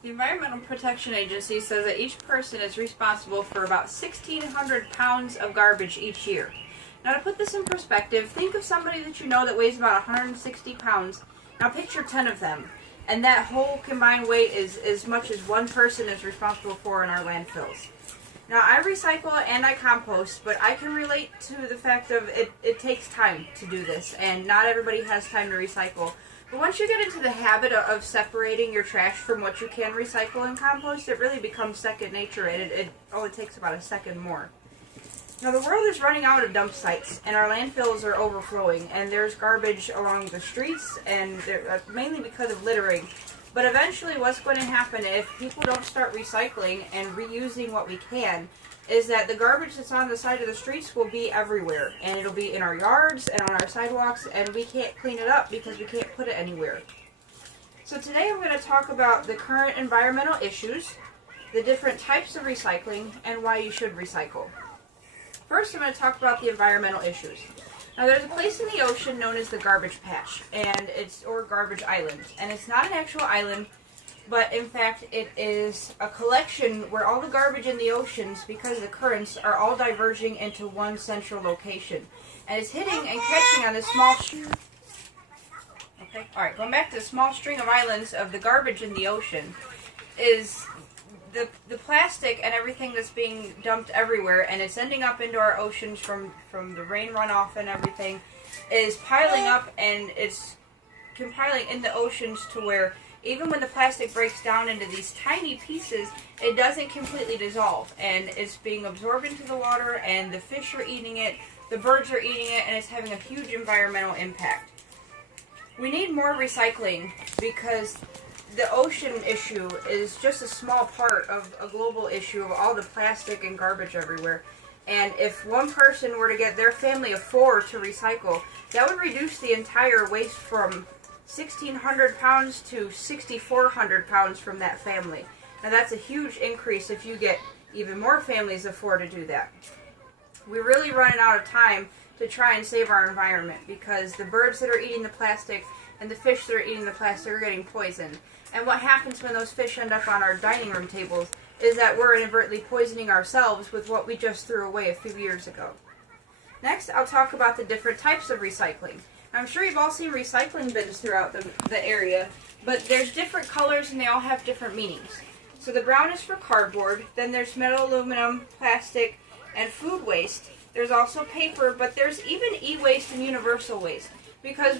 The Environmental Protection Agency says that each person is responsible for about 1,600 pounds of garbage each year. Now, to put this in perspective, think of somebody that you know that weighs about 160 pounds. Now picture 10 of them, and that whole combined weight is as much as one person is responsible for in our landfills. Now, I recycle and I compost, but I can relate to the fact of it takes time to do this, and not everybody has time to recycle. But once you get into the habit of separating your trash from what you can recycle and compost, it really becomes second nature, and it only takes about a second more. Now, the world is running out of dump sites, and our landfills are overflowing, and there's garbage along the streets, and mainly because of littering. But eventually what's going to happen if people don't start recycling and reusing what we can is that the garbage that's on the side of the streets will be everywhere, and it'll be in our yards and on our sidewalks, and we can't clean it up because we can't put it anywhere. So today I'm going to talk about the current environmental issues, the different types of recycling, and why you should recycle. First, I'm going to talk about the environmental issues. Now, there's a place in the ocean known as the garbage patch, or garbage island, and it's not an actual island, but in fact it is a collection where all the garbage in the oceans, because of the currents, are all diverging into one central location, and it's hitting and catching on this small going back to the small string of islands of the garbage in the ocean is the plastic and everything that's being dumped everywhere, and it's ending up into our oceans from the rain runoff and everything, is piling up, and it's compiling in the oceans to where even when the plastic breaks down into these tiny pieces, it doesn't completely dissolve, and it's being absorbed into the water, and the fish are eating it, the birds are eating it, and it's having a huge environmental impact. We need more recycling because the ocean issue is just a small part of a global issue of all the plastic and garbage everywhere. And if one person were to get their family of 4 to recycle, that would reduce the entire waste from 1,600 pounds to 6,400 pounds from that family. Now that's a huge increase if you get even more families of 4 to do that. We're really running out of time to try and save our environment because the birds that are eating the plastic and the fish that are eating the plastic are getting poisoned. And what happens when those fish end up on our dining room tables is that we're inadvertently poisoning ourselves with what we just threw away a few years ago. Next, I'll talk about the different types of recycling. I'm sure you've all seen recycling bins throughout the area, but there's different colors and they all have different meanings. So the brown is for cardboard, then there's metal, aluminum, plastic, and food waste. There's also paper, but there's even e-waste and universal waste. Because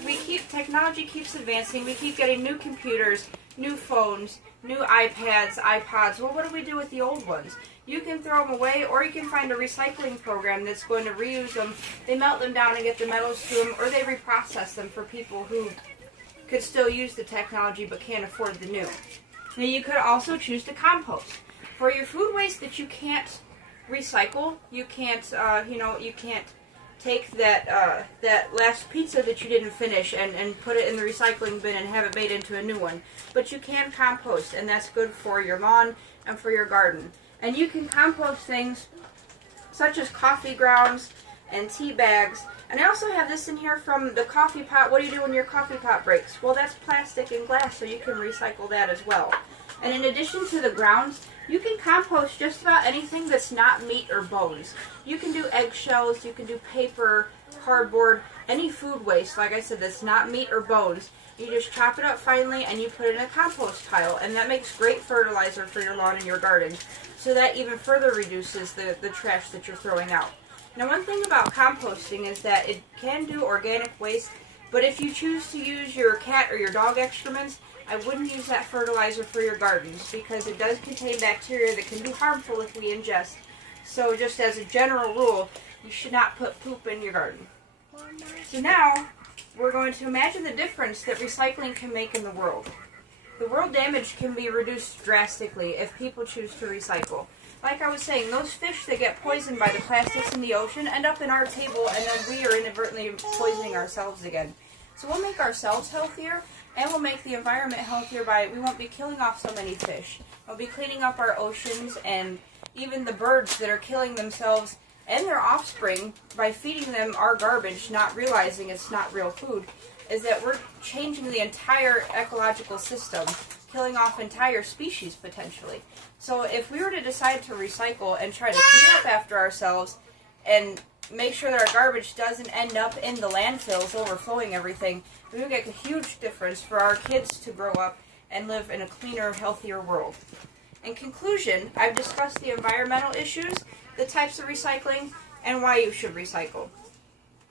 technology keeps advancing, we keep getting new computers, new phones, new iPads, iPods. Well, what do we do with the old ones? You can throw them away, or you can find a recycling program that's going to reuse them. They melt them down and get the metals to them, or they reprocess them for people who could still use the technology but can't afford the new. Now, you could also choose to compost. For your food waste that you can't recycle, you can't take that last pizza that you didn't finish and put it in the recycling bin and have it made into a new one. But you can compost, and that's good for your lawn and for your garden. And you can compost things such as coffee grounds and tea bags. And I also have this in here from the coffee pot. What do you do when your coffee pot breaks? Well, that's plastic and glass, so you can recycle that as well. And in addition to the grounds, you can compost just about anything that's not meat or bones. You can do eggshells, you can do paper, cardboard, any food waste, like I said, that's not meat or bones. You just chop it up finely and you put it in a compost pile, and that makes great fertilizer for your lawn and your garden. So that even further reduces the trash that you're throwing out. Now, one thing about composting is that it can do organic waste, but if you choose to use your cat or your dog excrements, I wouldn't use that fertilizer for your gardens because it does contain bacteria that can be harmful if we ingest. So just as a general rule, you should not put poop in your garden. So now, we're going to imagine the difference that recycling can make in the world. The world damage can be reduced drastically if people choose to recycle. Like I was saying, those fish that get poisoned by the plastics in the ocean end up in our table, and then we are inadvertently poisoning ourselves again. So we'll make ourselves healthier, and we'll make the environment healthier we won't be killing off so many fish. We'll be cleaning up our oceans, and even the birds that are killing themselves and their offspring by feeding them our garbage, not realizing it's not real food, is that we're changing the entire ecological system killing off entire species potentially. So if we were to decide to recycle and try to clean up after ourselves and make sure that our garbage doesn't end up in the landfills overflowing everything, we would make a huge difference for our kids to grow up and live in a cleaner, healthier world. In conclusion, I've discussed the environmental issues, the types of recycling, and why you should recycle.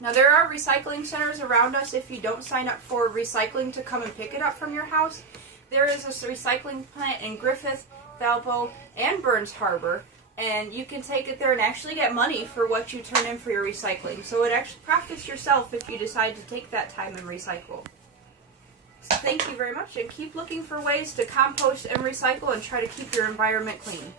Now, there are recycling centers around us if you don't sign up for recycling to come and pick it up from your house. There is a recycling plant in Griffith, Valpo, and Burns Harbor, and you can take it there and actually get money for what you turn in for your recycling. So it actually profits yourself if you decide to take that time and recycle. So thank you very much, and keep looking for ways to compost and recycle and try to keep your environment clean.